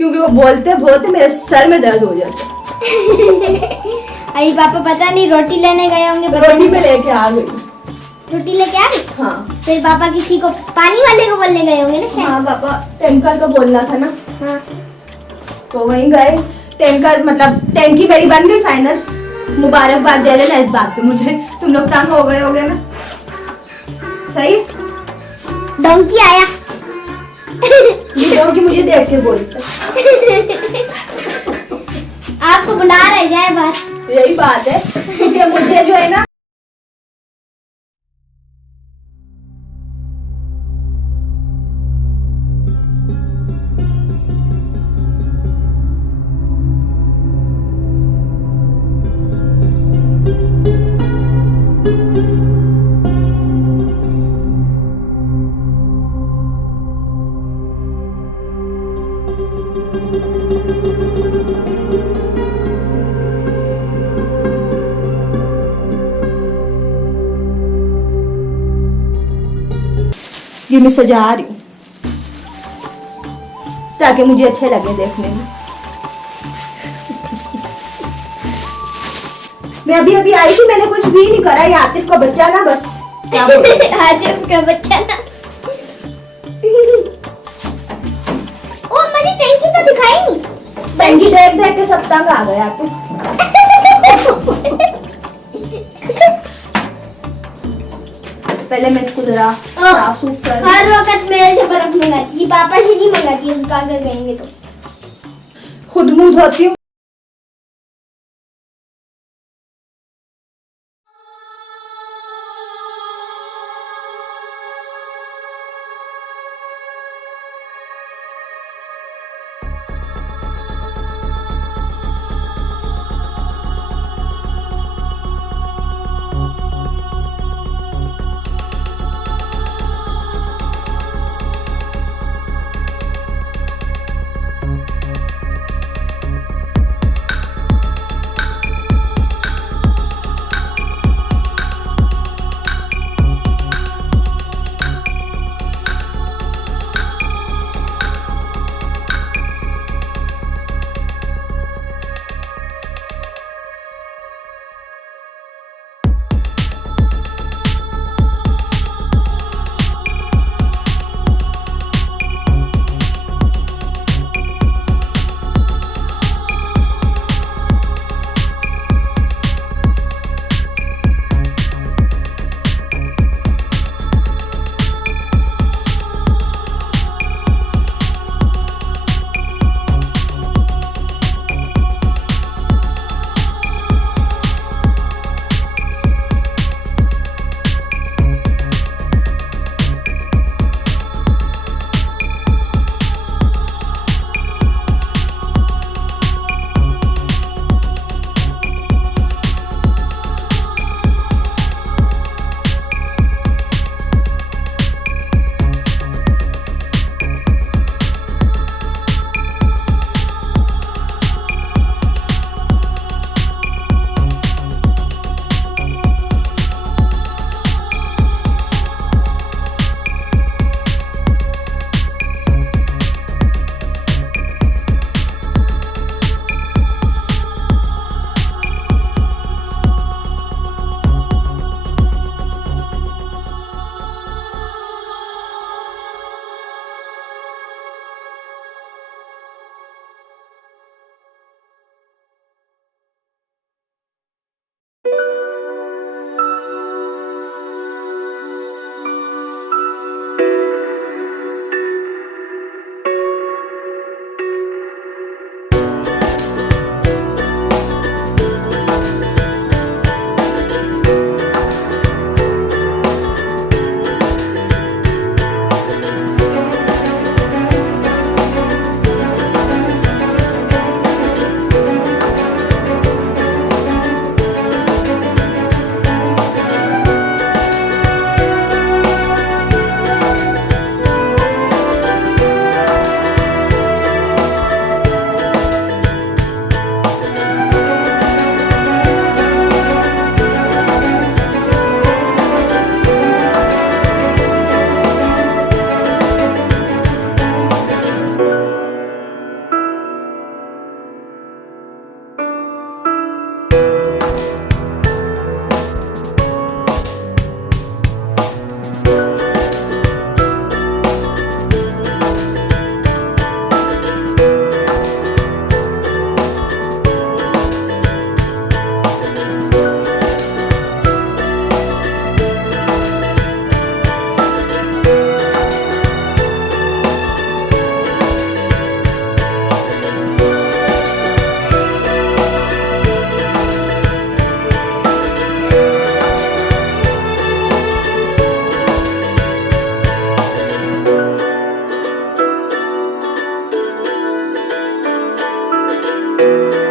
क्योंकि वो बोलते बोलते मेरे सर में दर्द हो जाता। अरे पापा पता नहीं रोटी लेने गए होंगे। रोटी में लेके आ गई। रोटी लेके आ गई? हाँ। फिर पापा किसी को पानी वाले को बोलने गए होंगे ना शायद। हाँ पापा टैंकर को बोलना था ना। हाँ। तो वहीं गए। टैंकर मतलब टैंकी मेरी बन गई फाइनल। मुबारकबाद दे देना इस बात पे मुझे, तुम लोग तंग हो गए होगे ना। सही। डोंकी आया। ये डोंकी मुझे देख के बोलता। आपको बुला रहे जाए बात। यही बात है क्योंकि मुझे जो है ना ये मैं सजा रही हूँ ताकि मुझे अच्छे लगे देखने में। मैं अभी अभी आई थी, मैंने कुछ भी नहीं करा। ये आतिफ का बच्चा ना बस क्या बोलते हैं? आतिफ का बच्चा ना। ओ मैंने टैंकी तो दिखाई नहीं। टैंकी देख देख के सब तंग आ गए आतिफ। पहले मैं इसको जरा साफ सूफ कर। हर वक्त मेरे से बर्फ मंगाती है, पापा से नहीं मंगाती है। उनका अगर कहेंगे तो खुद मुंह धोती हूँ। है।